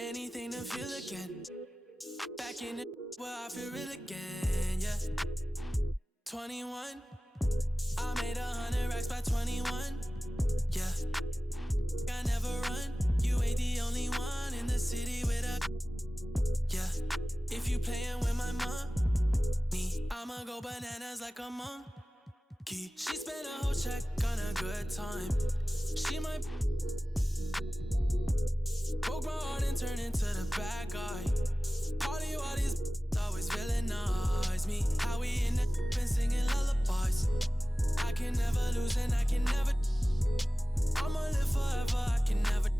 Anything to feel again. Back in the where I feel real again, yeah. 21, I made 100 racks by 21, yeah. I never run, you ain't the only one in the city with a, yeah. If you playin' with my money, I'ma go bananas like a monkey. She spent a whole check on a good time. She might broke my heart and turned into the bad guy. All these always villainize me. How we in the and singing lullabies. I can never lose and I can never. I'ma live forever, I can never.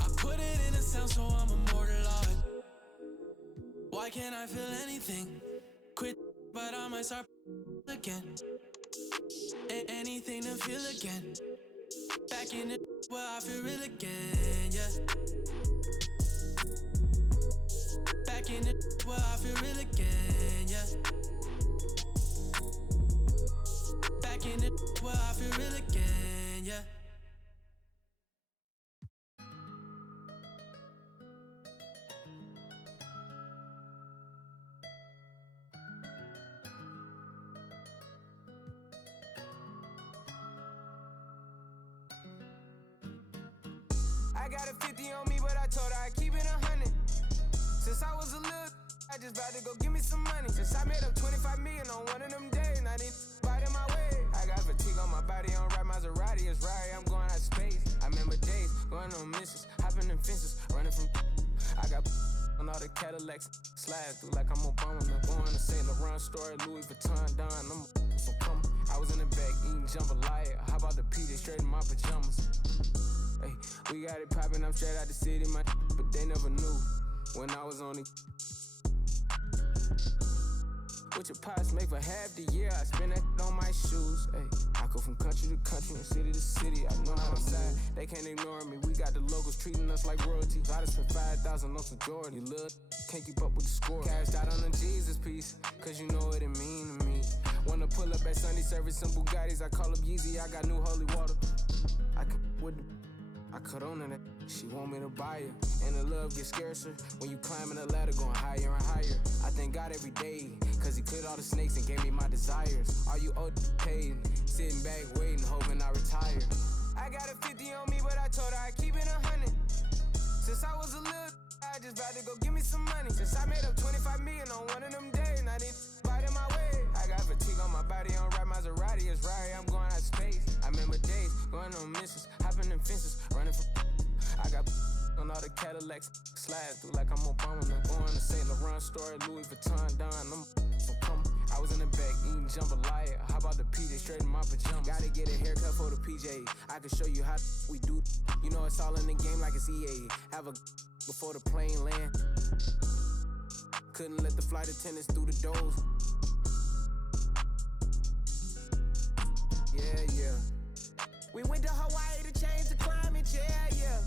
I put it in a sound so I'm immortalized. Why can't I feel anything? Quit, but I might start again. Anything to feel again. Back in the where I feel real again, yeah. Back in the where I feel real again, yeah. Back in the where I feel real again, yeah. I got a 50 on me, but I told her I keep it 100. Since I was a little, I just vowed to go give me some money. Since I made up 25 million on one of them days, and I didn't bite in my way. I got fatigue on my body, on right Maserati, it's right, I'm going out of space. I remember days, going on missions, hopping in fences, running from. I got on all the Cadillacs, slide through like I'm Obama. I'm going to St. Laurent store, Louis Vuitton, Don, I'm so come. I was in the back eating jambalaya. How about the PJ straight in my pajamas? Hey, we got it poppin', I'm straight out the city, my but they never knew when I was on it. What your pots make for half the year, I spend that on my shoes. Hey, I go from country to country and city to city. I know how to side, they can't ignore me. We got the locals treating us like royalty. I just spent 5,000 on some Jordan. You little can't keep up with the score. Cashed out on the Jesus piece, cause you know what it mean to me. Wanna pull up at Sunday service in Bugattis, I call up Yeezy, I got new holy water. I can with the I cut on that, she want me to buy her. And the love gets scarcer when you climbing the ladder, going higher and higher. I thank God every day, cause he cleared all the snakes and gave me my desires. All you owed paid, sitting back waiting, hoping I retire. I got a 50 on me, but I told her I keep it 100. Since I was a little, I just vowed to go give me some money. Since I made up 25 million on one of them days, and I didn't bite in my way. I got fatigue on my body, on right Maserati, it's right, I'm going out of space. I remember days, going on missions, hopping in fences, running from. I got on all the Cadillacs, slide through like I'm Obama. I'm going to St. Laurent store, Louis Vuitton, Don, I'm so come. I was in the back eating jambalaya. How about the PJ straight in my pajamas? Gotta get a haircut for the PJ. I can show you how we do. You know it's all in the game like it's EA. Have a before the plane land. Couldn't let the flight attendants through the doors. Yeah. We went to Hawaii to change the climate, yeah.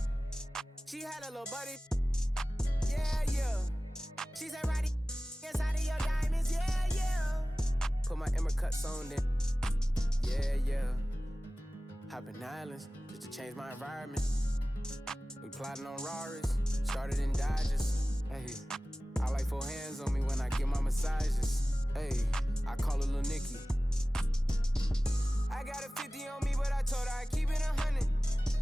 She had a little buddy, yeah. She said, Roddy, inside of your diamonds, yeah. Put my Emmer cuts on then, yeah. Hopping islands, just to change my environment. We plotting on Raris, started in Dodges, hey. I like 4 hands on me when I get my massages, hey. I call her Lil Nicky. I got a 50 on me, but I told her I keep it 100.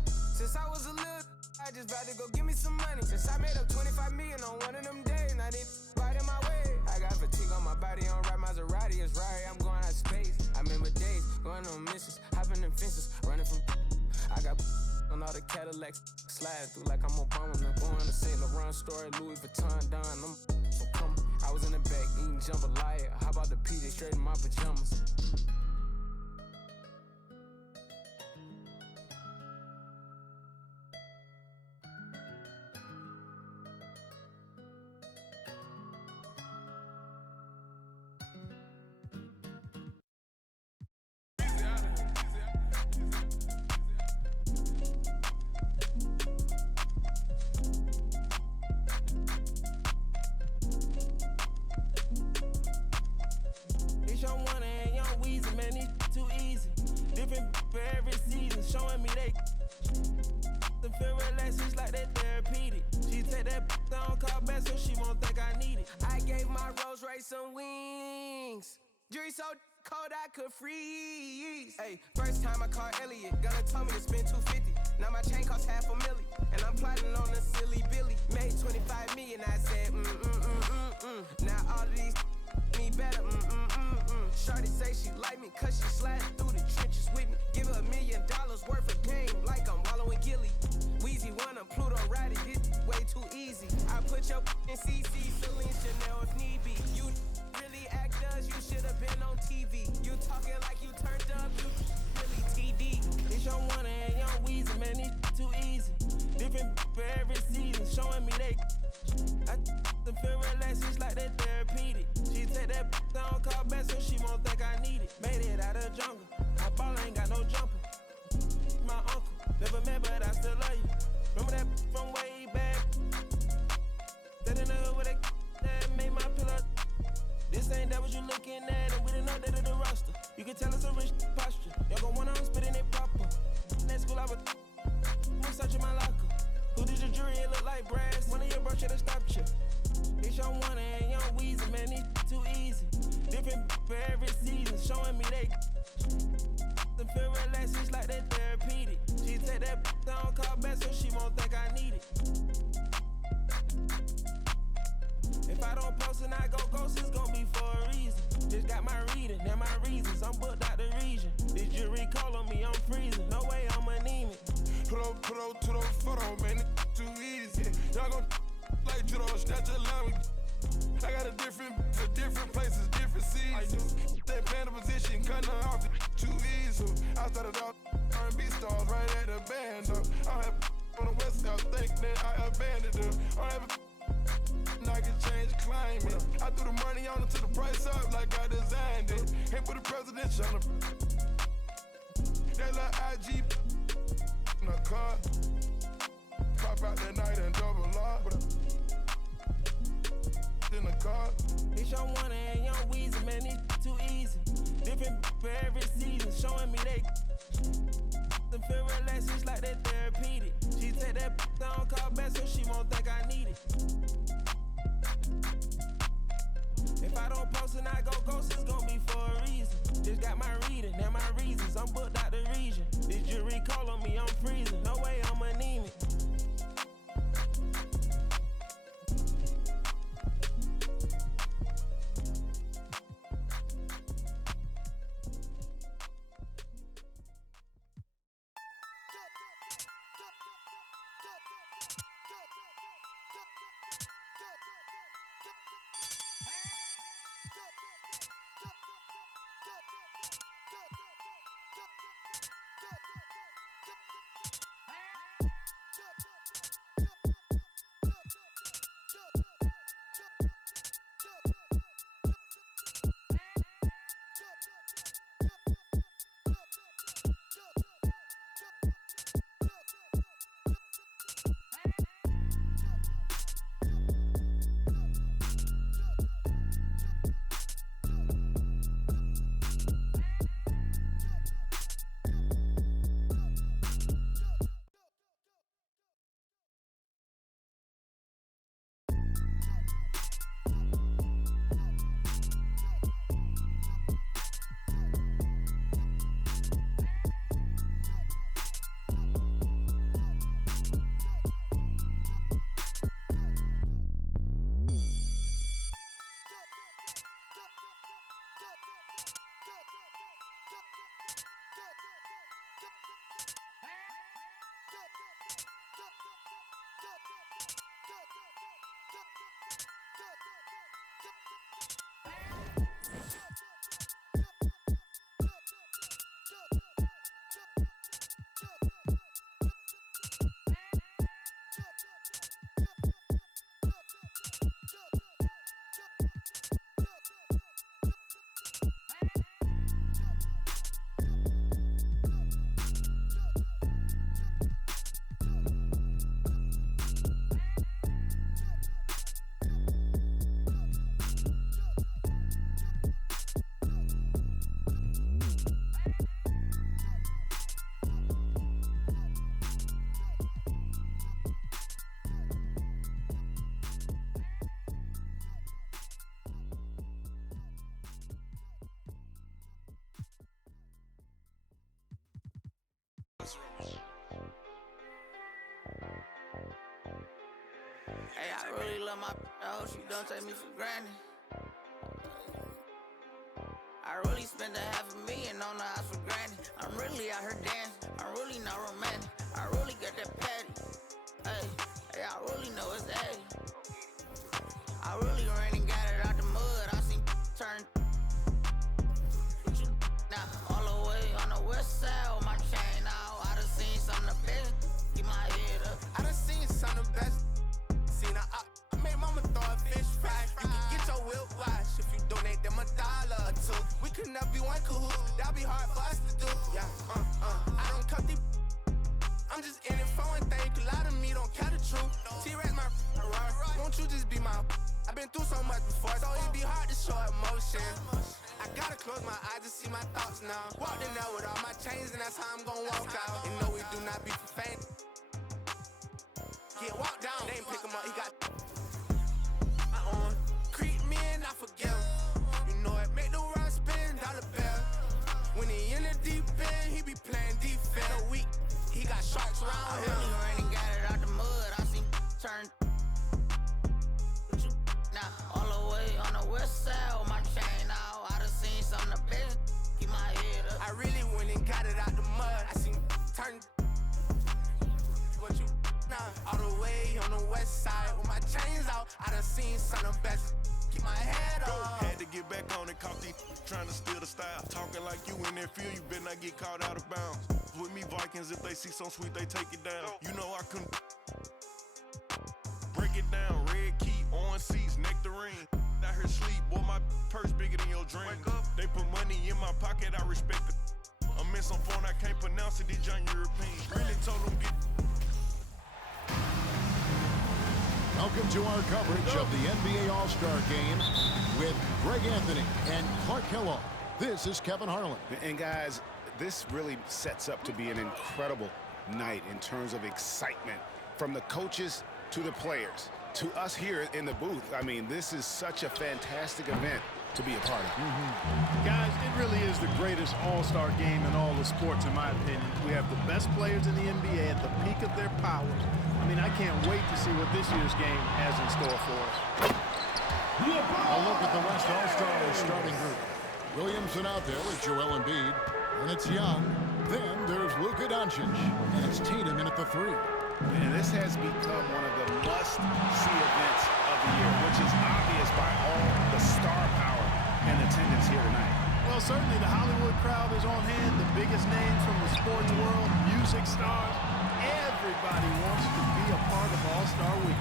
Since I was a little, I just vowed to go give me some money. Since I made up 25 million on one of them days, and I didn't bite in my way. I got fatigue on my body, on right Maserati, it's right, I'm going out of space. I remember days, going on missions, hopping in fences, running from. I got on all the Cadillacs, slide through like I'm Obama. I'm going to St. Laurent store, Louis Vuitton, Don, I'm so come. I was in the back eating jambalaya. How about the PJ straight in my pajamas? Jury so cold I could freeze. Hey, first time I called Elliot, Gunna told me to spend $250. Now my chain costs $500,000, and I'm plotting on a silly Billy. Made 25 million, I said Now all of these me better, Shorty say she like me, cause she sliding through the trenches with me. Give her $1 million worth of game, like I'm wallowing Gilly. Weezy one, I'm Pluto riding, this way too easy. I put your in CC, Celine Chanel if need be. You really actors, you should've been on TV. You talking like you turned up, you really TD. It's your one and young Weezy, man, it's too easy. Different for every season, showing me they I them feel relaxed, it's like they therapeutic. She take that down, call back so she won't think I need it. Made it out of the jungle, my ball ain't got no jumper. My uncle, never met but I still love you. Remember that from way back? That in the hood with that made my pillow. This ain't that what you looking at, and we done updated the roster. You can tell it's a rich posture. Y'all gon' want on spitting it proper. At school I was searching my locker. Who did your jury? It look like brass. One of your bros should've stopped you. It's your one and young Weezy, man, it's too easy. Different for every season, showing me they them feel relaxed, it's like they therapeutic. She take that down, call back so she won't think I need it. If I don't post and I go ghost, it's gon' be for a reason. Just got my reading and my reasons. I'm booked out the region. This jury call on me, I'm freezing. No way I'm anemic. Put up to the photo, man, it's too easy. Y'all gon' like judo, snatch a line. I got a different, for different places, different seasons. They playing the position, cutting her off, too easy. I started out R&B stars right at the band, though. I had on the west coast, think that I abandoned them. I have I can change climate. I threw the money on it to the price up like I designed it. Ain't put the presidential on the that little IG in a car. Pop out that night and double lock. In the car. It's your one and young Weezy, man, it's too easy. Different for every season, showing me they them feel relaxed, it's like they therapeutic. She take that down, call back so she won't think I need it. If I don't post and I go ghost, it's gon' be for a reason. Just got my reading and my reasons. I'm booked out the region. This jury call on me, I'm freezing. No way I'm anemic. Hey, I really love my hope she don't take me for granted. I really spent $500,000 on the house for granted. I'm really out here dancing. I'm really not romantic. I really got that patty. Hey, I really know it's 80. I really ran and got it out the mud. I seen turn. Now all the way on the west side with my chain out. I done seen some of the best. Keep my head up. I done seen some of the best. Seen I made mama throw a fish fry. You can get your whip wash if you donate them $1 or $2. We could never be one cahoot. That'll be hard for us to do. Yeah, I don't cut the. I'm just in it for one thing. A lot of me don't care the truth. T-Rex my won't you just be my? I've been through so much before, so it'd be hard to show emotion. I gotta close my eyes to see my thoughts now. Walked in there with all my chains, and that's how I'm gonna walk out. And no, we do not be for faint. Get walked down, they ain't pick him up, he got my own. Creep me and I forgive him. You know it, make the world spin, dollar bill. When he in the deep end, he be playing defense. No weak, he got sharks around him. I really ran and got it out the mud. I seen turn. Now all the way on the west side with my chain out. I done seen some of the best. Keep my head up. I really went and got it out the mud. I seen turn. What you now? All the way on the west side with my chains out. I done seen some of the best. Keep my head up. Had to get back on it, caught these trying to steal the style. Talking like you in that field, you better not get caught out of bounds. With me Vikings, if they see some sweet, they take it down. You know I couldn't break it down. Red key, orange seats, nectarine. Out here sleep, boy, my purse bigger than your dream. They put money in my pocket, I respect it. I'm in some phone, I can't pronounce it, these young Europeans. Really told them get. Welcome to our coverage of the NBA All-Star Game with Greg Anthony and Clark Kellogg. This is Kevin Harlan. And guys, this really sets up to be an incredible night in terms of excitement from the coaches to the players to us here in the booth. I mean, this is such a fantastic event to be a part of. Guys, it really is the greatest all-star game in all the sports, in my opinion. We have the best players in the NBA at the peak of their powers. I mean, I can't wait to see what this year's game has in store for us. A look at the West All-Stars starting group. Williamson out there with Joel Embiid. And it's Young. Then there's Luka Doncic. And it's Tatum in at the 3. And this has become one of the must-see events of the year, which is obvious by all the star power and attendance here tonight. Well, certainly the Hollywood crowd is on hand, the biggest names from the sports world, music stars. Everybody wants to be a part of All-Star Week.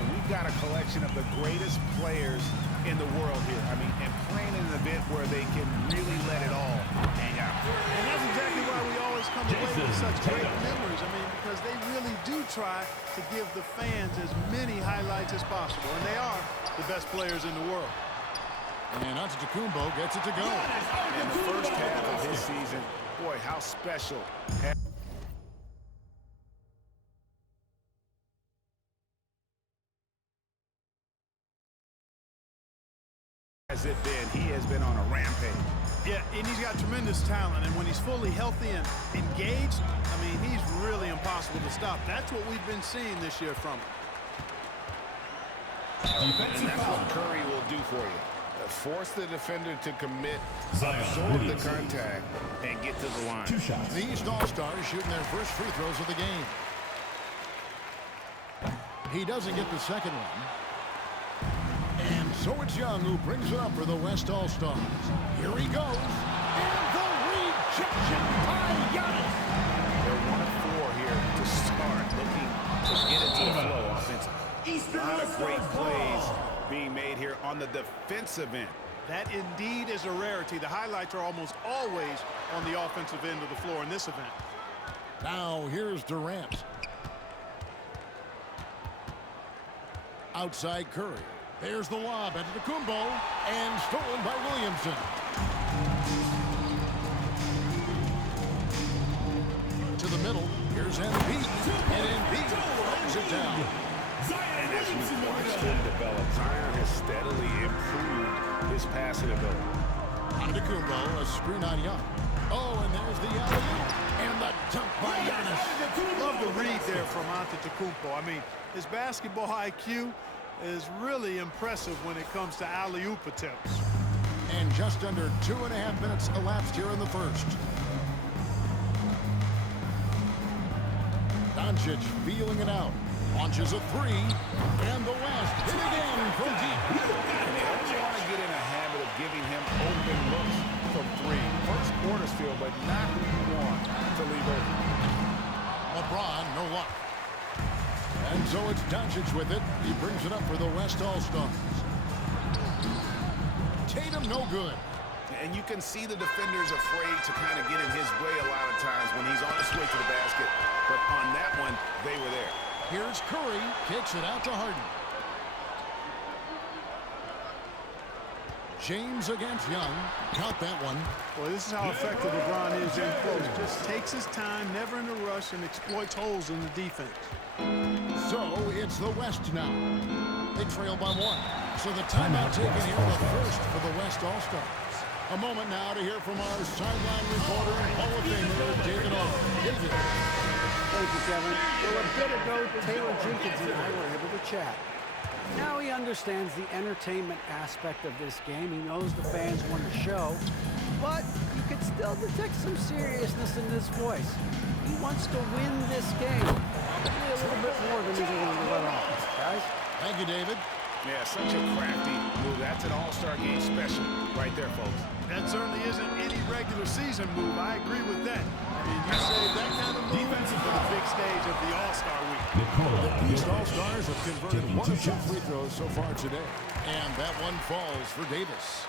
And we've got a collection of the greatest players in the world here. I mean, and playing in an event where they can really let it all hang out. And that's exactly why we always come away with such great memories. I mean, because they really do try to give the fans as many highlights as possible. And they are the best players in the world. And Antetokounmpo gets it to go. In the first half of his season, boy, how special has it been? He has been on a rampage. Yeah, and he's got tremendous talent, and when he's fully healthy and engaged, I mean, he's really impossible to stop. That's what we've been seeing this year from him. And that's what Curry will do for you. Force the defender to commit, absorb the contact, and get to the line. The East All-Stars shooting their first free throws of the game. He doesn't get the second one. And so it's Young who brings it up for the West All-Stars. Here he goes. And the rejection by Giannis. They're 1 of 4 here to start, looking to get into the flow offensively. A lot of great plays being made here on the defensive end. That indeed is a rarity. The highlights are almost always on the offensive end of the floor in this event. Now here's Durant. Outside Curry. There's the lob into the Kumbo and stolen by Williamson. To the middle. Here's Embiid. And Embiid throws it down. And as we've watched him develop, Zion has steadily improved his passing ability. Antetokounmpo, a screen on Young. Oh, and there's the alley-oop. And And the dunk by Giannis. Love the read there from Antetokounmpo. I mean, his basketball IQ is really impressive when it comes to alley-oop attempts. And just under 2.5 minutes elapsed here in the first. Doncic feeling it out. Launches a three. And the West hit again from deep. You want to get in a habit of giving him open looks from three. First quarter still, but not who you want to leave open. LeBron, no luck. And so it's Doncic with it. He brings it up for the West All-Stars. Tatum, no good. And you can see the defenders afraid to kind of get in his way a lot of times when he's on his way to the basket. But on that one, they were there. Here's Curry, kicks it out to Harden. James against Young. Count that one. Boy, this is how effective LeBron is in close. Just takes his time, never in a rush, and exploits holes in the defense. So it's the West now. They trail by one. So the timeout taken here, the first for the West All-Stars. A moment now to hear from our sideline reporter and Hall of Famer, David O. David. Thank you, Kevin. Well, a bit ago, Taylor Jenkins and I were able to chat. Now he understands the entertainment aspect of this game. He knows the fans want to show, but you could still detect some seriousness in his voice. He wants to win this game, probably a little bit more than he's willing to let off. Guys? Thank you, David. Yeah, such a crafty move. That's an All-Star game special right there, folks. That certainly isn't any regular season move. I agree with that. I mean, you save that kind of move for the big stage of the All-Star week. The East All-Stars have converted 1 of 2 free throws so far today. And that one falls for Davis.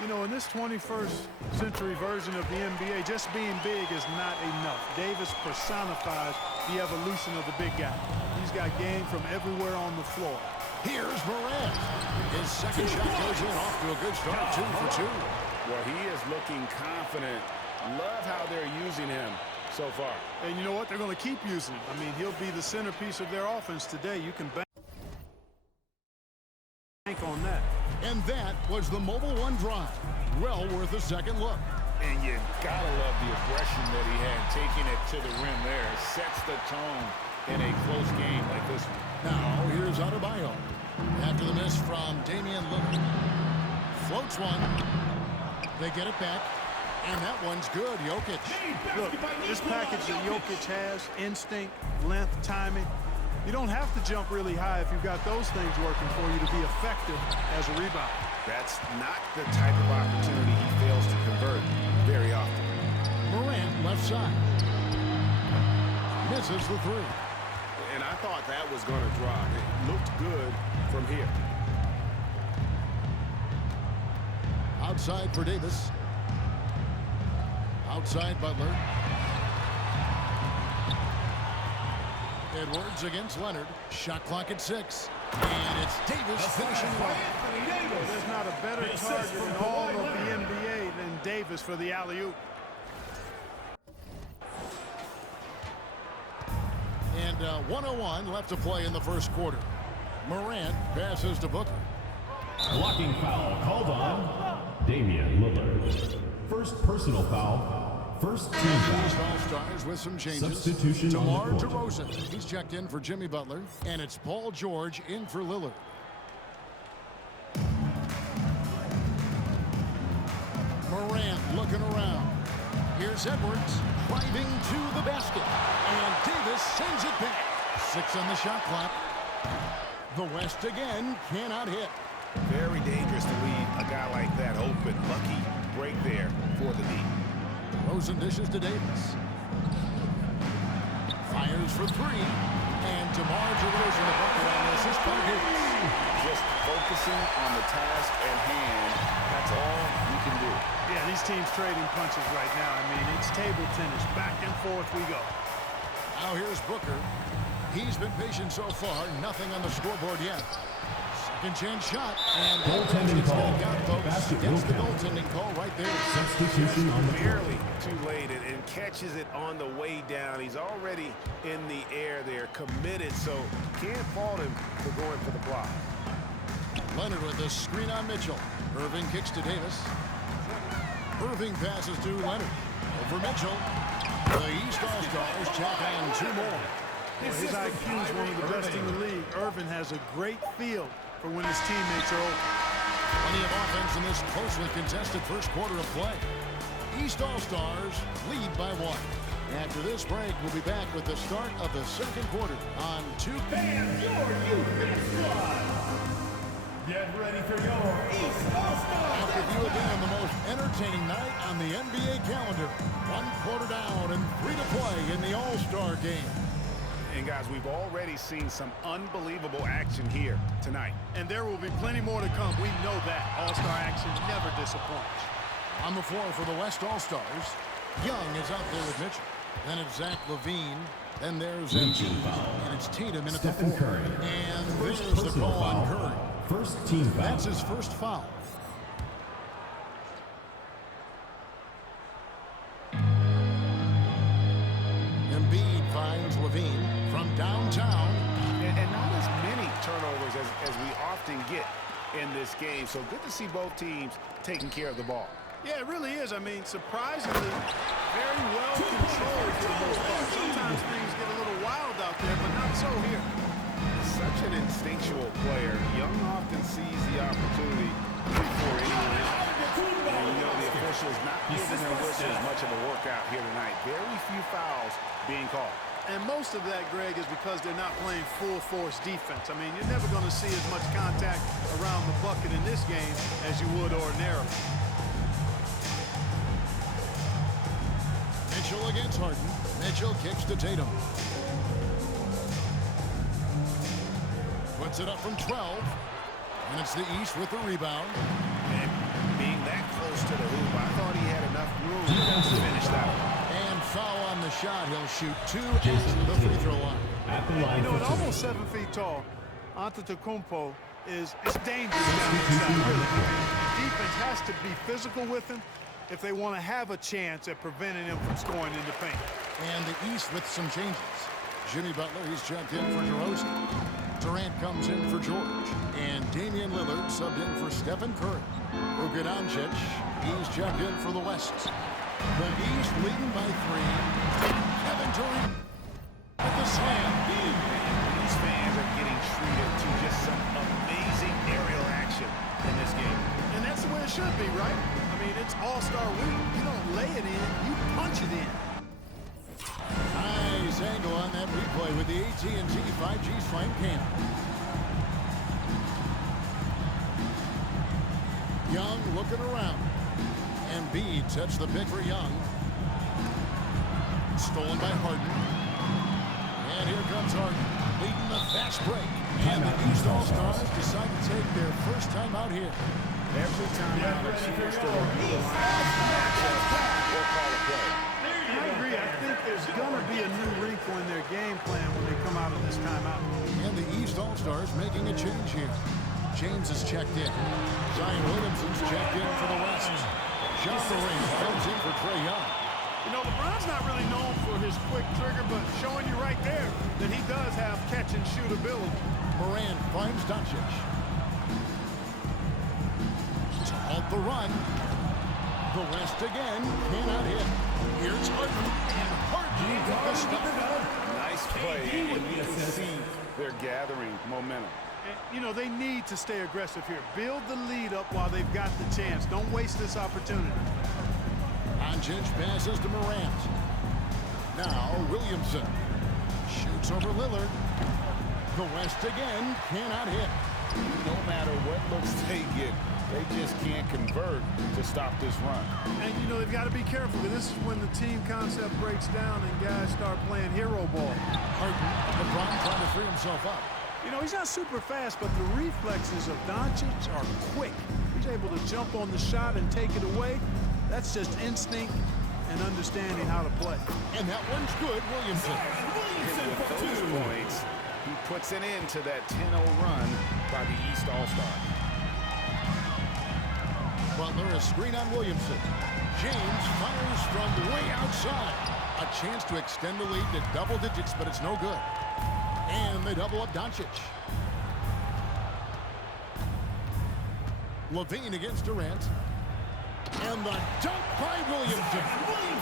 You know, in this 21st century version of the NBA, just being big is not enough. Davis personifies the evolution of the big guy. He's got game from everywhere on the floor. Here's Morant. His second shot goes in, off to a good start, 2 for 2. Well, he is looking confident. Love how they're using him so far. And you know what? They're going to keep using him. I mean, he'll be the centerpiece of their offense today. You can bank on that. And that was the Mobile One drive. Well worth a second look. And you gotta love the aggression that he had, taking it to the rim there. Sets the tone in a close game like this one. Now, here's Adebayo. After the miss from Damian Lillard. Floats one. They get it back. And that one's good, Jokic. Look, this package that Jokic has, instinct, length, timing, you don't have to jump really high if you've got those things working for you to be effective as a rebound. That's not the type of opportunity he fails to convert very often. Morant, left side. Misses the three. And I thought that was going to drop. It looked good from here. Outside for Davis. Outside Butler. Edwards against Leonard. Shot clock at 6. And it's Davis finishing well. There's not a better target in all of the NBA than Davis for the alley-oop. And 1:01 left to play in the first quarter. Morant passes to Booker. Blocking foul called on Damian Lillard. First personal foul. First team foul. All-Stars with some changes. Substitution DeMar on the court. DeRozan. He's checked in for Jimmy Butler. And it's Paul George in for Lillard. Morant looking around. Here's Edwards driving to the basket. And Davis sends it back. 6 on the shot clock. The West again cannot hit. Very dangerous to leave a guy like that open. Lucky break there for the D. Rosen dishes to Davis. Fires for 3. And DeMar DeRozan the bucket on this. This by Davis. Just focusing on the task at hand. That's all you can do. Yeah, these teams trading punches right now. I mean, it's table tennis. Back and forth we go. Now here's Booker. He's been patient so far. Nothing on the scoreboard yet. Second chance shot. And goaltending call. Folks. Gets the goaltending call right there. Substitution on the court. Barely too late and catches it on the way down. He's already in the air there, committed, so can't fault him for going for the block. Leonard with the screen on Mitchell. Irving kicks to Davis. Irving passes to Leonard. Over Mitchell. The East All-Stars check on 2 more. Well, his IQ is one of the best in the league. Irvin has a great feel for when his teammates are open. Plenty of offense in this closely contested first quarter of play. East All-Stars lead by 1. After this break, we'll be back with the start of the second quarter on 2. Fans, your youth squad. Get ready for your East All-Stars. Back with you again on the most entertaining night on the NBA calendar. 1 quarter down and 3 to play in the All-Star game. And guys, we've already seen some unbelievable action here tonight. And there will be plenty more to come. We know that. All-Star action never disappoints. On the floor for the West All-Stars, Young is out there with Mitchell. Then it's Zach LaVine. Then there's Embiid. And it's Tatum in at the 4. And there's the call on Curry. First team foul. That's his first foul. Embiid finds LaVine from downtown. And not as many turnovers as we often get in this game. So good to see both teams taking care of the ball. Yeah, it really is. I mean, surprisingly, very well controlled for the most part. Sometimes things get a little wild out there, but not so here. Such an instinctual player. Young often sees the opportunity before anyone else. And you know the officials not giving their whistles much of a workout here tonight. Very few fouls being called. And most of that, Greg, is because they're not playing full-force defense. I mean, you're never going to see as much contact around the bucket in this game as you would ordinarily. Mitchell against Harden. Mitchell kicks to Tatum. Puts it up from 12. And it's the East with the rebound. And being that close to the hoop, I thought he had enough room to finish that one. And foul on the shot. He'll shoot 2 at the free throw line. At the line You know, for at two. almost 7 feet tall, Antetokounmpo is dangerous down inside, really. Defense has to be physical with him if they want to have a chance at preventing him from scoring in the paint. And the East with some changes. Jimmy Butler, he's checked in for DeRozan. Durant comes in for George. And Damian Lillard subbed in for Stephen Curry. Luka Doncic, he's checked in for the West. The East leading by 3. Kevin Durant with the slam. These fans are getting treated to just some amazing aerial action in this game. And that's the way it should be, right? I mean, it's All-Star week. You don't lay it in, you punch it in. Nice angle on that replay with the AT&T 5G Slam Cam. Young looking around. Embiid sets the pick for Young. Stolen by Harden. And here comes Harden, leading the fast break. And the East All-Stars decide to take their first time out here. Every time out, a chance to review the matchup or call a play. I agree. I think there's going to be a new wrinkle in their game plan when they come out of this timeout. And the East All-Stars making a change here. James is checked in. Zion Williamson's checked in for the West. John Morant comes in for Trae Young. You know, LeBron's not really known for his quick trigger, but showing you right there that he does have catch-and-shoot ability. Morant finds Doncic. To halt the run. The West again cannot hit. Here's Harden. And Harden with the stop. Nice play. And you can see they're gathering momentum. And, you know, they need to stay aggressive here. Build the lead up while they've got the chance. Don't waste this opportunity. Doncic passes to Morant. Now Williamson shoots over Lillard. The West again cannot hit. No matter what looks they get, they just can't convert to stop this run. And, you know, they've got to be careful, because this is when the team concept breaks down and guys start playing hero ball. Harden, LeBron trying to free himself up. You know, he's not super fast, but the reflexes of Doncic are quick. He's able to jump on the shot and take it away. That's just instinct and understanding how to play. And that one's good, Williamson. With those points, he puts an end to that 10-0 run by the East All-Star. Butler, a screen on Williamson. James fires from way outside. A chance to extend the lead to double digits, but it's no good. And they double up Doncic. LaVine against Durant. And the dunk by Williamson.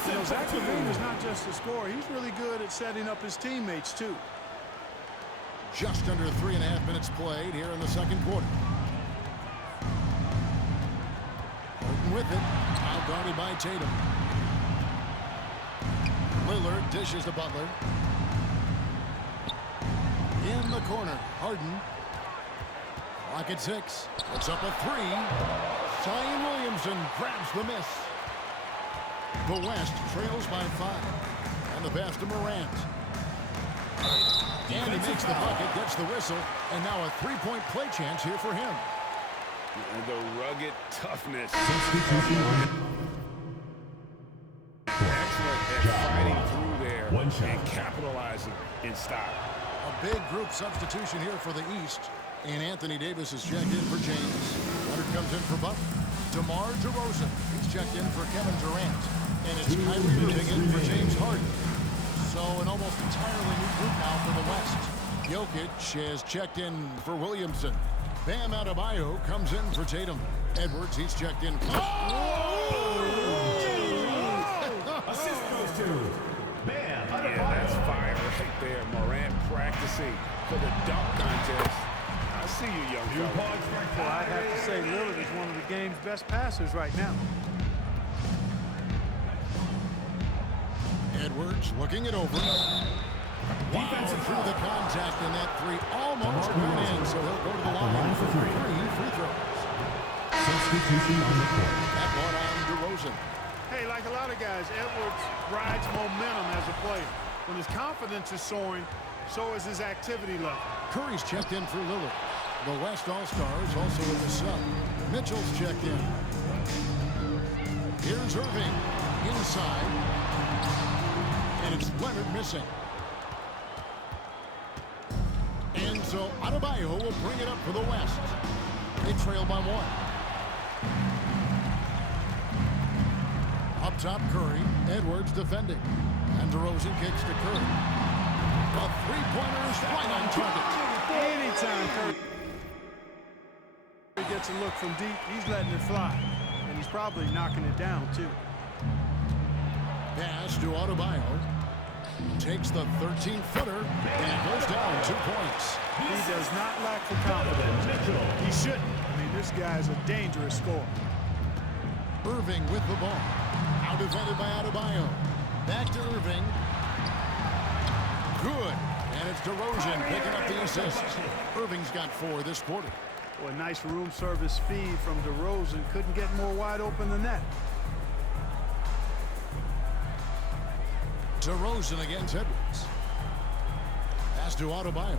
You know, Zach LaVine is not just a scorer. He's really good at setting up his teammates, too. Just under 3.5 minutes played here in the second quarter. Holden with it. Out guarded by Tatum. Lillard dishes to Butler. In the corner, Harden. Clock at 6. Puts up a 3. Zion Williamson grabs the miss. The West trails by 5. And the pass to Morant. And he makes the bucket, gets the whistle, and now a three-point play chance here for him. And the rugged toughness. Excellent at fighting through there and capitalizing in style. A big group substitution here for the East. And Anthony Davis is checked in for James. Leonard comes in for Butler. DeMar DeRozan. He's checked in for Kevin Durant. And it's Kyrie Irving in for James Harden. So an almost entirely new group now for the West. Jokic is checked in for Williamson. Bam Adebayo comes in for Tatum. Edwards, he's checked in. Assist goes to Bam Adebayo. Yeah, that's fire right there. Morant practicing for the dunk contest. I see you, young fella. Well, I'd have to say Lillard is one of the game's best passers right now. Edwards looking it over. Defensive through the contact, and that 3 almost went in, so he'll go to the line for 3 free throws. Substitution on the court. That one on DeRozan. Hey, like a lot of guys, Edwards rides momentum as a player. When his confidence is soaring, so is his activity level. Curry's checked in for Lillard. The West All-Stars also in the sub. Mitchell's checked in. Here's Irving inside. And it's Leonard missing. And so Adebayo will bring it up for the West. They trail by 1. Up top, Curry. Edwards defending. And DeRozan kicks to Curry. A three-pointer is right on target. Anytime Curry gets a look from deep, he's letting it fly. And he's probably knocking it down, too. Pass to Adebayo. Takes the 13-footer and goes down 2 points. He does not lack for confidence. He shouldn't. I mean, this guy's a dangerous scorer. Irving with the ball. Out defended by Adebayo. Back to Irving. Good. And it's DeRozan picking up the assist. Irving's got 4 this quarter. Well, a nice room service feed from DeRozan. Couldn't get more wide open than that. DeRozan against Edwards. Pass to Adebayo.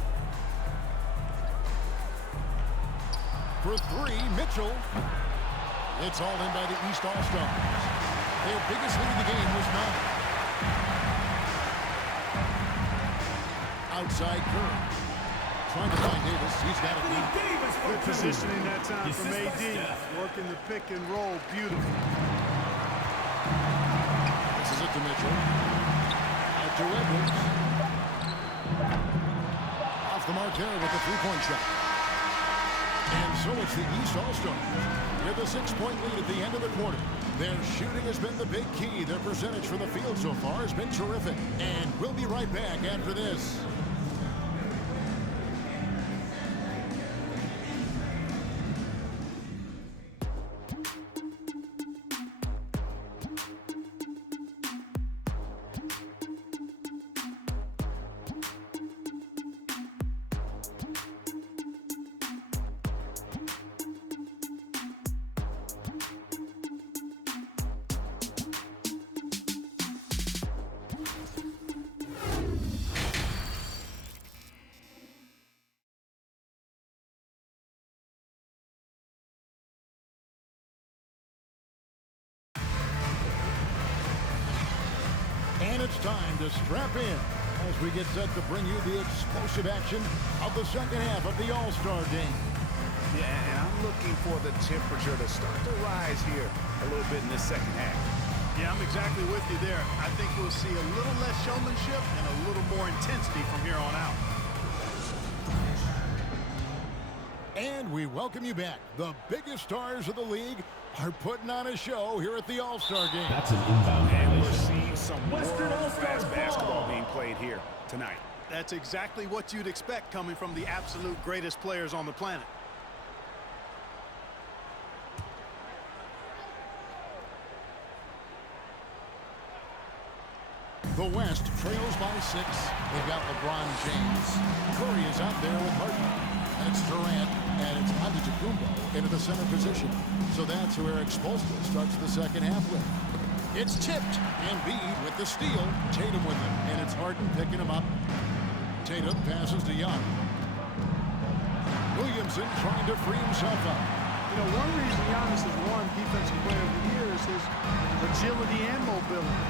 For 3, Mitchell. It's all in by the East All-Stars. Their biggest lead of the game was 9. Outside Curry. Trying to find Davis. He's got it now. Good positioning that time from AD. Working the pick and roll beautifully. This is it to Mitchell. Out to Edwards. Off the mark there with the three-point shot. And so it's the East All-Stars with a 6-point lead at the end of the quarter. Their shooting has been the big key. Their percentage from the field so far has been terrific. And we'll be right back after this. And it's time to strap in as we get set to bring you the explosive action of the second half of the All-Star game. Yeah, and I'm looking for the temperature to start to rise here a little bit in this second half. Yeah, I'm exactly with you there. I think we'll see a little less showmanship and a little more intensity from here on out. And we welcome you back. The biggest stars of the league are putting on a show here at the All-Star game. That's an inbound And we're violation. seeing some world-class basketball being played here tonight. That's exactly what you'd expect coming from the absolute greatest players on the planet. The West trails by 6. They've got LeBron James. Curry is out there with Harden. And it's Durant and it's Antetokounmpo into the center position. So that's who Eric Spoelstra starts the second half with. It's tipped. Embiid with the steal. Tatum with it. And it's Harden picking him up. Tatum passes to Young. Williamson trying to free himself up. You know, one reason Giannis has won Defensive Player of the Year is his agility and mobility.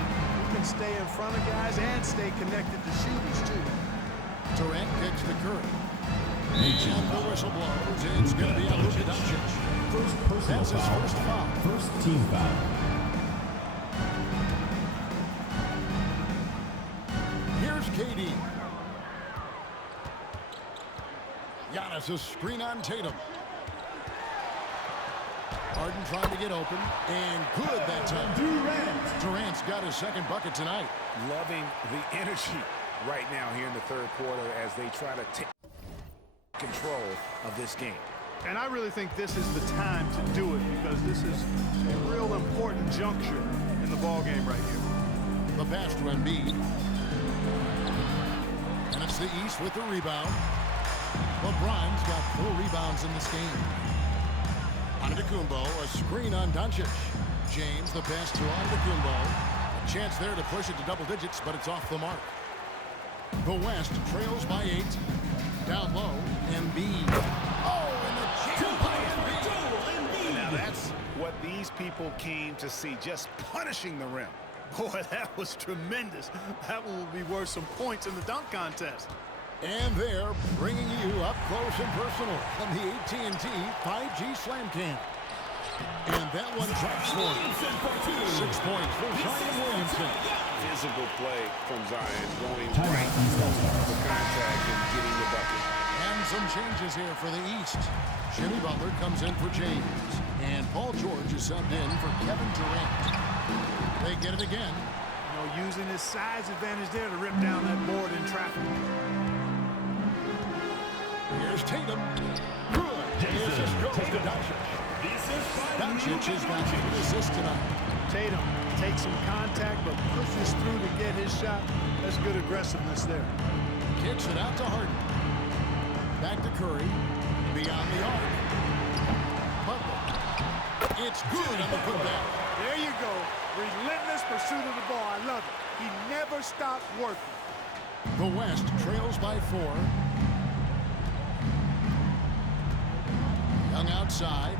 He can stay in front of guys and stay connected to shooters, too. Durant kicks to Curry. And the whistle blows. It's going to be a Luka Doncic. First personal That's his foul. first foul. First team foul. Here's KD. Giannis a screen on Tatum. Harden trying to get open. And good that time. Durant's got his second bucket tonight. Loving the energy right now here in the third quarter as they try to take control of this game. And I really think this is the time to do it because this is a real important juncture in the ballgame right here. The pass to Embiid. And it's the East with the rebound. LeBron's got 4 rebounds in this game. Antetokounmpo, a screen on Doncic. James, the pass to Antetokounmpo. A chance there to push it to double digits, but it's off the mark. The West trails by 8. Down low, Embiid. Oh, and the jam by Embiid. Now that's what these people came to see, just punishing the rim. Boy, that was tremendous. That one will be worth some points in the dunk contest. And they're bringing you up close and personal from the AT&T 5G Slam Cam. And that one drops for him. 6 points for Zion Williamson. Physical play from Zion, going Timeout, right East All-Stars. for contact and getting the bucket. And some changes here for the East. Jimmy Butler comes in for James. And Paul George is subbed in for Kevin Durant. They get it again. You know, using his size advantage there to rip down that board in traffic. Here's Tatum. Good. This is goes to Doncic. Doncic has got 2 assists tonight. Tatum takes some contact but pushes through to get his shot. That's good aggressiveness there. Kicks it out to Harden. Back to Curry. Beyond the arc. Butler. It's good on the putback. There you go. Relentless pursuit of the ball. I love it. He never stopped working. The West trails by 4. Young outside.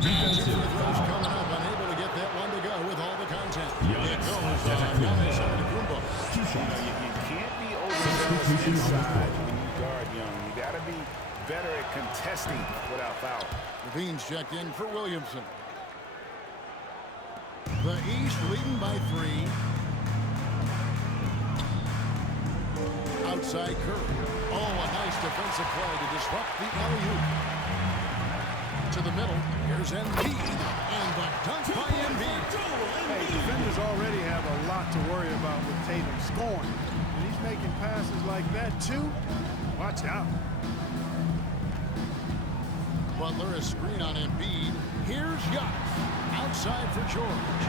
Defensive throws coming up, unable to get that one to go with all the content. It goes on Giannis Antetokounmpo. Two shots. You can't be overzealous inside when you guard Young. You got to be better at contesting without foul. Levine's checked in for Williamson. The East leading by 3. Outside Curry. Oh, a nice defensive play to disrupt the alley-oop. To the middle. Here's Embiid. And the dunk by Embiid. Hey, defenders already have a lot to worry about with Tatum scoring. And he's making passes like that, too. Watch out. Butler a screen on Embiid. Here's Giannis. Outside for George.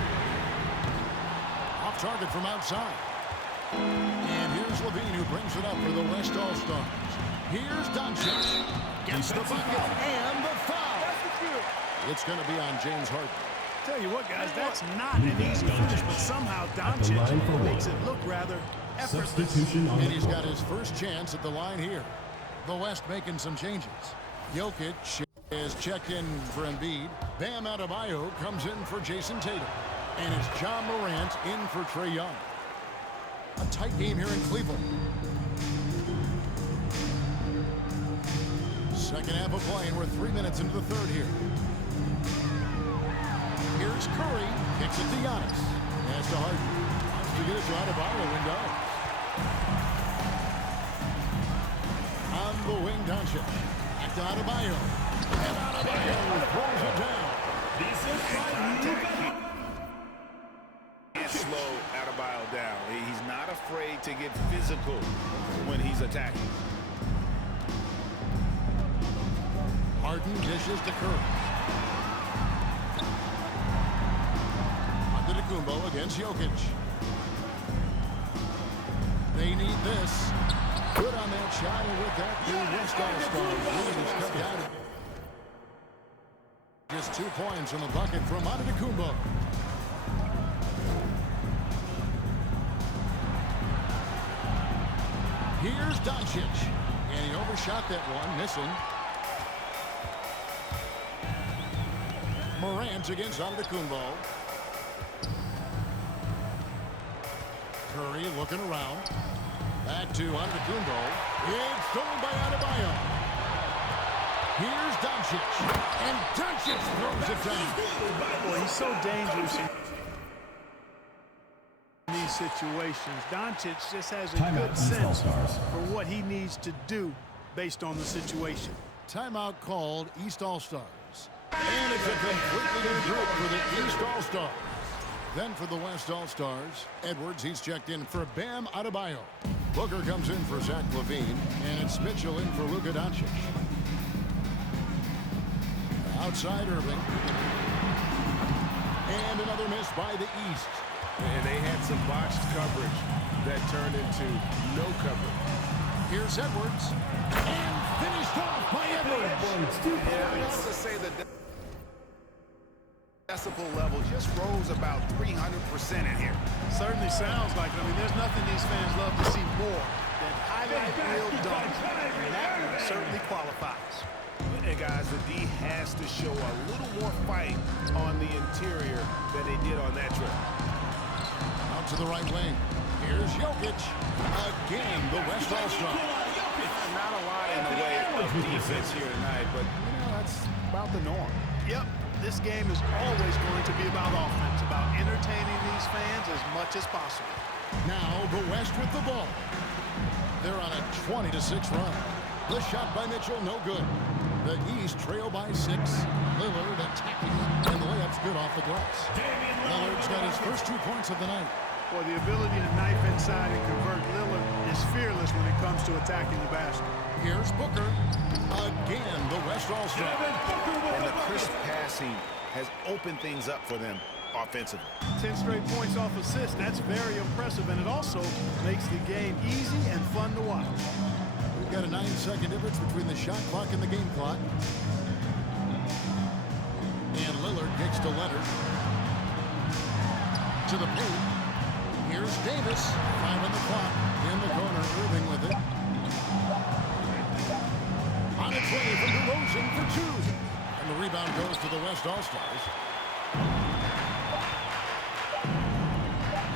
Off target from outside. And here's Levine who brings it up for the West All-Stars. Here's Doncic. Gets the bucket and the foul. It's going to be on James Harden. Tell you what, guys, that's not an easy finish, but somehow Doncic makes it look rather effortless. Substitution on And the he's floor. got his first chance at the line here. The West making some changes. Jokic is checked in for Embiid. Bam Adebayo comes in for Jason Tatum. And it's John Morant in for Trae Young. A tight game here in Cleveland. Second half of play, and we're 3 minutes into the third here. Here's Curry, kicks it to Giannis. Pass to Harden. Wants to get it to Adebayo and does. On the wing, Doncic. Back to Adebayo. And Adebayo throws it down. physical when he's attacking. Harden dishes to Curry. Antetokounmpo against Jokic. They need this. Good on that shot, and with that, the West All-Stars lead is cut down. Just 2 points in the bucket from Antetokounmpo. Here's Doncic, and he overshot that one, missing. Morant against Antetokounmpo. Curry looking around. Back to Antetokounmpo. It's stolen by Adebayo. Here's Doncic. And Doncic throws it down. Boy, he's so dangerous in these situations. Doncic just has a good sense for what he needs to do based on the situation. Timeout called, East All-Stars. And it's a completely new group for the East All-Stars. Then for the West All-Stars, Edwards, he's checked in for Bam Adebayo. Booker comes in for Zach LaVine, and it's Mitchell in for Luka Doncic. Outside Irving. And another miss by the East. And they had some botched coverage that turned into no coverage. Here's Edwards. And finished off by Edwards. Yeah, I have to say that decibel level just rose about 300% in here. Certainly sounds like it. I mean, there's nothing these fans love to see more than highlight reel dunks. And that one certainly qualifies. And guys, the D has to show a little more fight on the interior than they did on that trip. Out to the right wing. Here's Jokic. Again, the West All-Star. Not a lot in the way of defense here tonight, but, you know, that's about the norm. Yep. This game is always going to be about offense, about entertaining these fans as much as possible. Now the West with the ball. They're on a 20-6 run. The shot by Mitchell, no good. The East trail by 6. Lillard attacking, and the layup's good off the glass. Lillard's got his first 2 points of the night. Well, the ability to knife inside and convert Lillard is fearless when it comes to attacking the basket. Here's Booker. Again, the West All-Star. And the crisp passing has opened things up for them offensively. 10 straight points off assists. That's very impressive, and it also makes the game easy and fun to watch. We've got a 9-second difference between the shot clock and the game clock. And Lillard kicks to Leonard. To the paint. Here's Davis. 5 on the clock. In the corner, Irving with it. On its way from DeRozan for 2. And the rebound goes to the West All-Stars.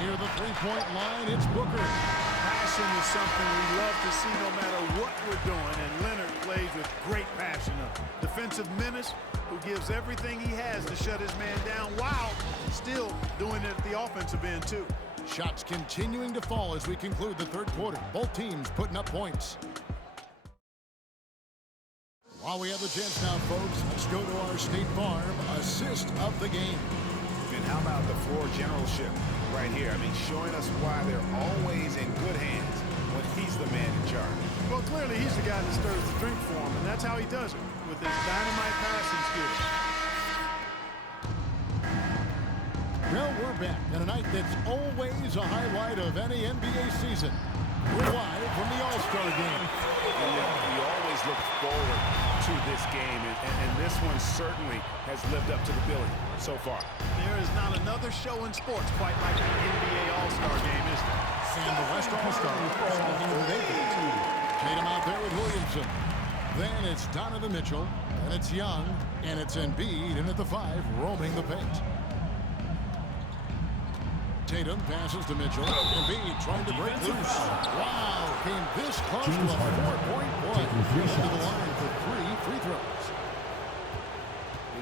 Near the three-point line, it's Booker. Passion is something we love to see no matter what we're doing, and Leonard plays with great passion. A defensive menace who gives everything he has to shut his man down while still doing it at the offensive end, too. Shots continuing to fall as we conclude the third quarter. Both teams putting up points. While we have the chance now, folks, let's go to our State Farm assist of the game. And how about the floor generalship right here? I mean, showing us why they're always in good hands when he's the man in charge. Well, clearly he's the guy that stirs the drink for him, and that's how he does it, with his dynamite passing skills. Well, we're back on a night that's always a highlight of any NBA season. We're live from the All-Star game. And you always look forward to this game, and this one certainly has lived up to the billing so far. There is not another show in sports quite like an NBA All-Star game, is there? And the West All-Stars looking who they get. Tatum out there with Williamson. Then it's Donovan Mitchell, and it's Young, and it's Embiid in at the 5, roaming the paint. Tatum passes to Mitchell. Embiid trying to break loose. Wow, came this close to a 4-point play. To the line for 3 free throws.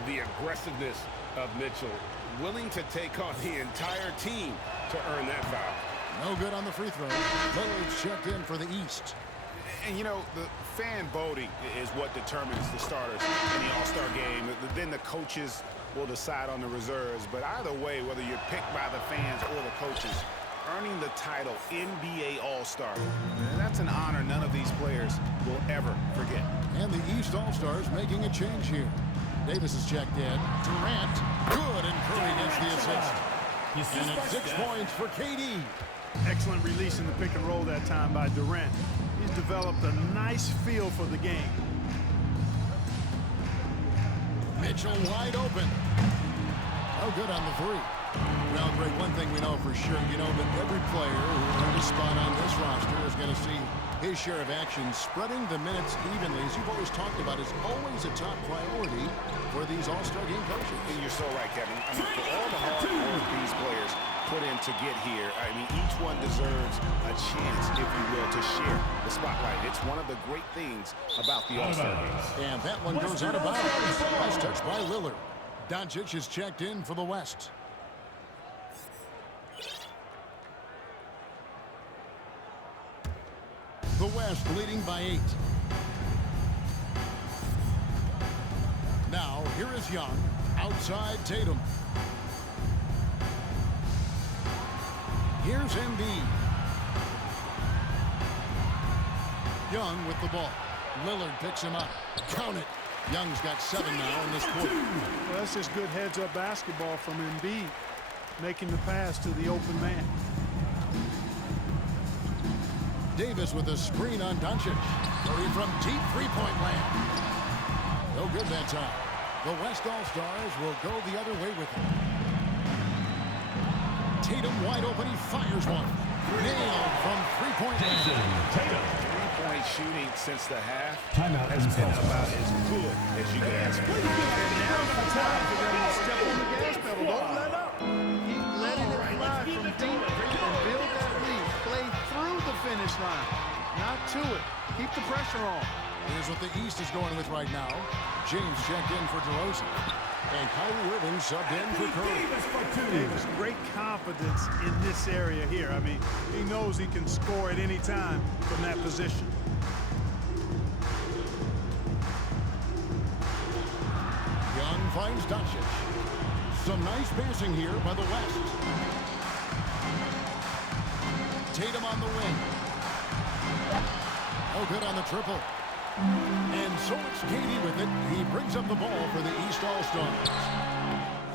The aggressiveness of Mitchell, willing to take on the entire team to earn that foul. No good on the free throw. Lillard's checked in for the East. And, you know, the fan voting is what determines the starters in the All-Star game. Then the coaches will decide on the reserves. But either way, whether you're picked by the fans or the coaches, earning the title NBA All-Star. That's an honor none of these players will ever forget. And the East All-Stars making a change here. Davis is checked in. Durant, good, and Curry gets the assist. And it's 6 points for KD. Excellent release in the pick and roll that time by Durant. He's developed a nice feel for the game. Mitchell wide open. No good on the three. Well, Greg, one thing we know for sure, you know that every player who earned a spot on this roster is going to see his share of action. Spreading the minutes evenly, as you've always talked about, is always a top priority for these All-Star game coaches. And you're so right, Kevin. I mean, for all the hard work these players put in to get here, I mean, each one deserves a chance, if you will, to share the spotlight. It's one of the great things about the All-Star game. And that one goes out of bounds. Nice touch by Lillard. Doncic is checked in for the West. The West leading by 8. Now, here is Young. Outside Tatum. Here's Embiid. Young with the ball. Lillard picks him up. Count it. Young's got 7 now in this quarter. Well, that's just good heads-up basketball from Embiid, making the pass to the open man. Davis with a screen on Doncic. Curry from deep three-point land. No good that time. The West All-Stars will go the other way with it. Tatum wide open. He fires one. Nailed from three-point land. Tatum. Three-point shooting since the half Timeout has been about as good as you can ask for. Now's the time for them to step on the gas pedal. Don't let up. Keep letting it fly from deep and build that lead. Play through the finish line, not to it. Keep the pressure on. Here's what the East is going with right now. James checked in for DeRozan. And Kyrie Irving subbed in for Curry. Davis, great confidence in this area here. I mean, he knows he can score at any time from that position. Young finds Doncic. Some nice passing here by the West. Tatum on the wing. Oh, good on the triple. And so it's KD with it. He brings up the ball for the East All-Stars.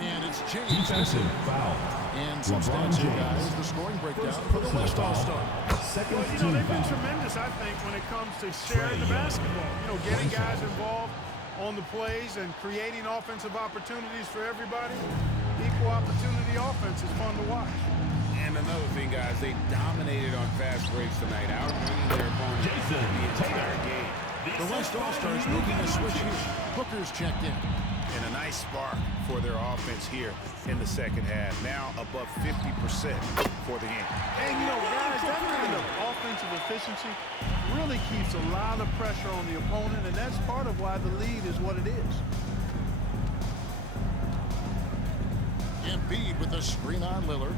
And it's James. Defensive foul. And some stats here, guys. The scoring breakdown for the West All-Stars. Well, you know, they've been tremendous, I think, when it comes to sharing the basketball. You know, getting guys involved on the plays and creating offensive opportunities for everybody. Equal opportunity offense is fun to watch. And another thing, guys, they dominated on fast breaks tonight, out-winning their opponent the entire game. The West All-Stars making a switch here. Booker's checked in. And a nice spark for their offense here in the second half. Now above 50% for the game. And, you know, guys, that kind of offensive efficiency really keeps a lot of pressure on the opponent, and that's part of why the lead is what it is. Embiid with a screen on Lillard.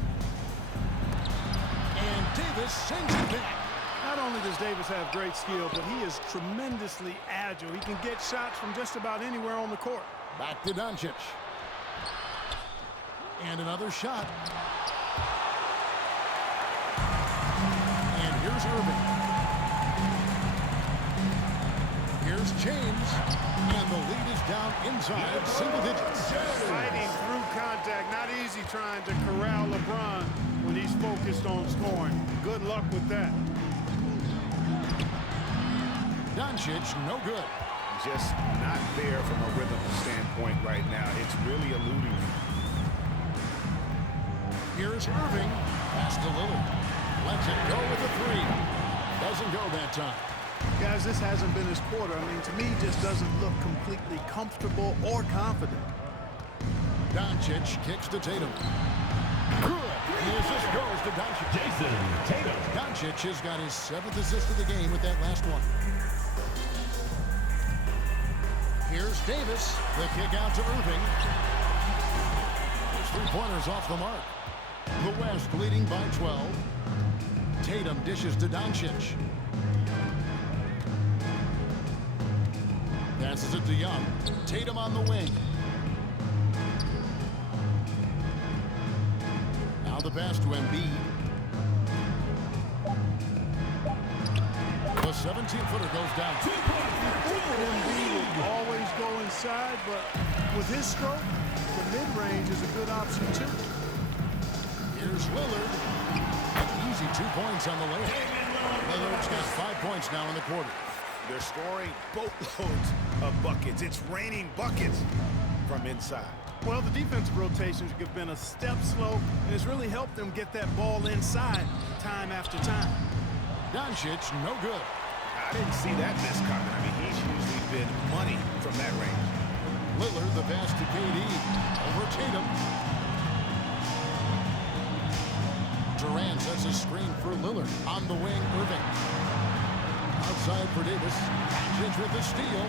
And Davis sends it back. Not only does Davis have great skill, but he is tremendously agile. He can get shots from just about anywhere on the court. Back to Doncic. And another shot. And here's Irving. Here's James. And the lead is down inside single digits. Fighting through contact. Not easy trying to corral LeBron when he's focused on scoring. Good luck with that. Doncic, no good. Just not there from a rhythm standpoint right now. It's really eluding. Here's Irving. Pass to Lillard. Lets it go with a three. Doesn't go that time. Guys, this hasn't been his quarter. I mean, to me, just doesn't look completely comfortable or confident. Doncic kicks to Tatum. Good. The assist goes to Doncic. Jason Tatum. Doncic has got his 7th assist of the game with that last one. Here's Davis. The kick out to Irving. His three-pointers off the mark. The West leading by 12. Tatum dishes to Doncic. Passes it to Young. Tatum on the wing. Now the pass to Embiid. 17-footer goes down. Embiid will always go inside, but with his stroke, the mid-range is a good option too. Here's Lillard. Easy 2 points on the layup. Lillard's got 5 points now in the quarter. They're scoring boatloads of buckets. It's raining buckets from inside. Well, the defensive rotations have been a step slow, and it's really helped them get that ball inside time after time. Doncic, no good. I didn't see that miss coming. I mean, he's usually been money from that range. Lillard, the pass to KD. Over Tatum. Durant sets a screen for Lillard. On the wing, Irving. Outside for Davis. Doncic with the steal.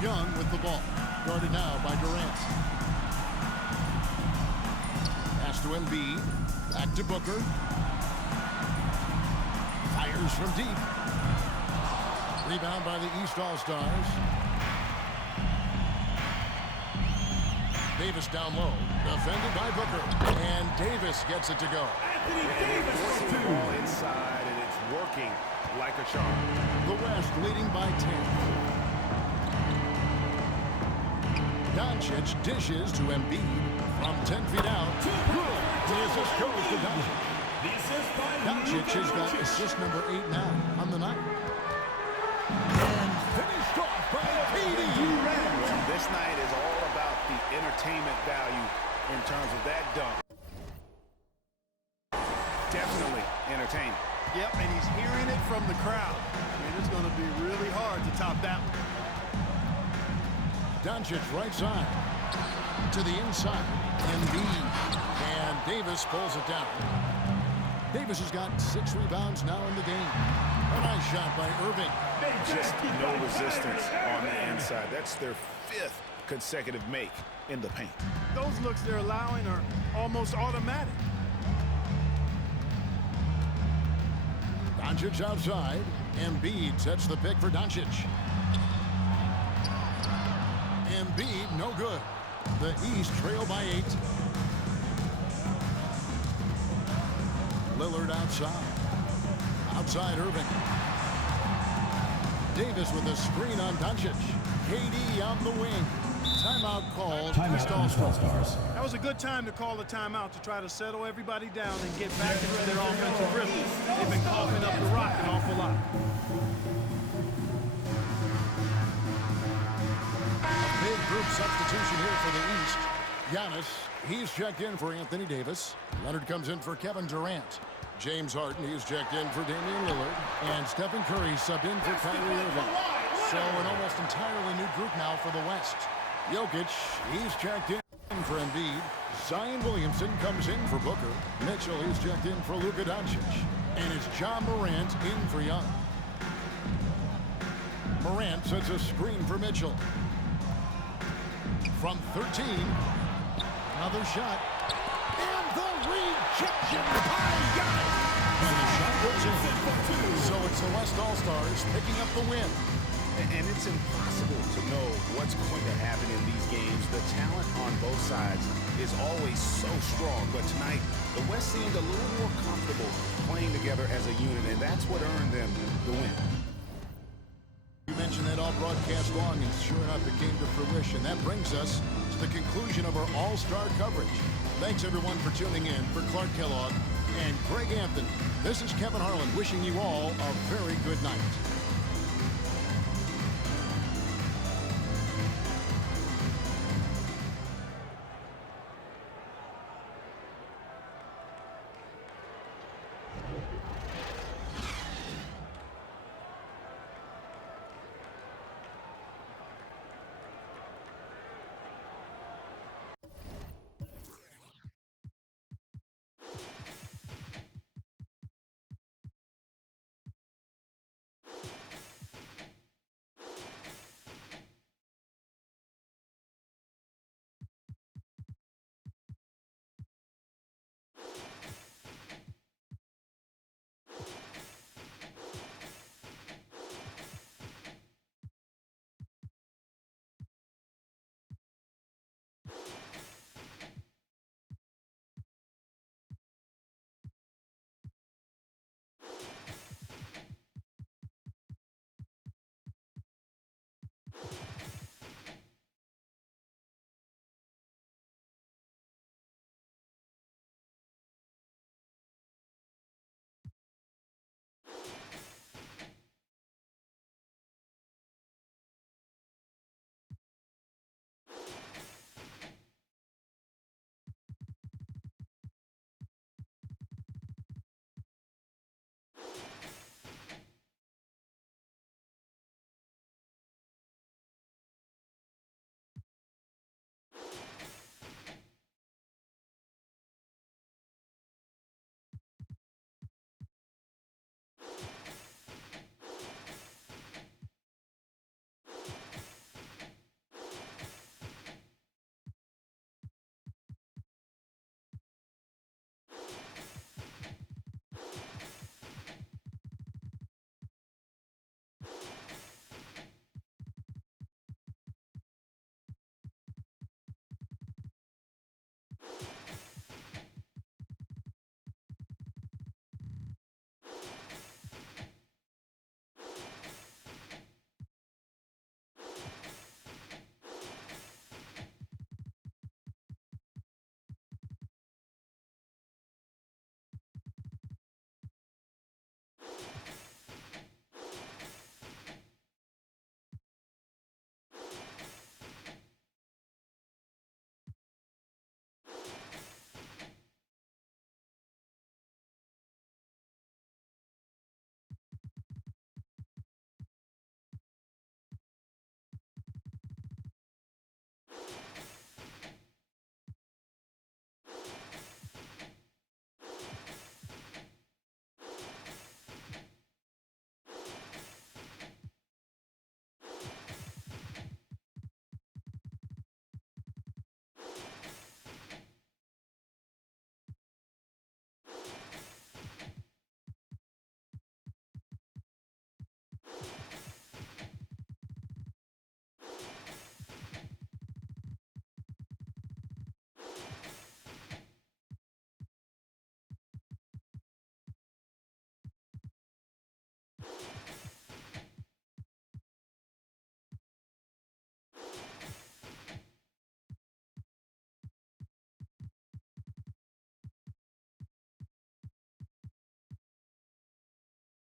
Young with the ball. Guarded now by Durant. Pass to Embiid. Back to Booker. Fires from deep. Rebound by the East All-Stars. Davis down low. Defended by Booker. And Davis gets it to go. Forcing the ball inside, and it's working like a charm. The West leading by 10. Doncic dishes to Embiid from 10 feet out. Good. The assist goes to Doncic. Doncic has got assist number 8 now on the night. And finished off by KD. This night is all about the entertainment value in terms of that dunk. Definitely entertaining. Yep, and he's hearing it from the crowd. I mean, it's going to be really hard to top that one. Doncic right side to the inside. Embiid. And Davis pulls it down. Davis has got 6 rebounds now in the game. A nice shot by Irving. Just no resistance on the inside. That's their 5th consecutive make in the paint. Those looks they're allowing are almost automatic. Doncic outside. Embiid sets the pick for Doncic. Embiid, no good. The East trail by 8. Lillard outside. Outside Irving. Davis with a screen on Doncic. KD on the wing. Timeout called. All-Stars. That was a good time to call a timeout to try to settle everybody down and get back into their offensive rhythm. They've been coughing up the rock an awful lot. A big group substitution here for the East. Giannis, he's checked in for Anthony Davis. Leonard comes in for Kevin Durant. James Harden, he's checked in for Damian Lillard. And Stephen Curry subbed in for Kyrie Irving. So an almost entirely new group now for the West. Jokic, he's checked in for Embiid. Zion Williamson comes in for Booker. Mitchell, he's checked in for Luka Doncic. And it's John Morant in for Young. Morant sets a screen for Mitchell. From 13, another shot. And the rejection by Giannis. And the shot goes in. So it's the West All-Stars picking up the win. And it's impossible to know what's going to happen in these games. The talent on both sides is always so strong. But tonight, the West seemed a little more comfortable playing together as a unit, and that's what earned them the win. You mentioned that all broadcast long, and sure enough, it came to fruition. That brings us to the conclusion of our All-Star coverage. Thanks, everyone, for tuning in. For Clark Kellogg and Greg Anthony, this is Kevin Harlan wishing you all a very good night.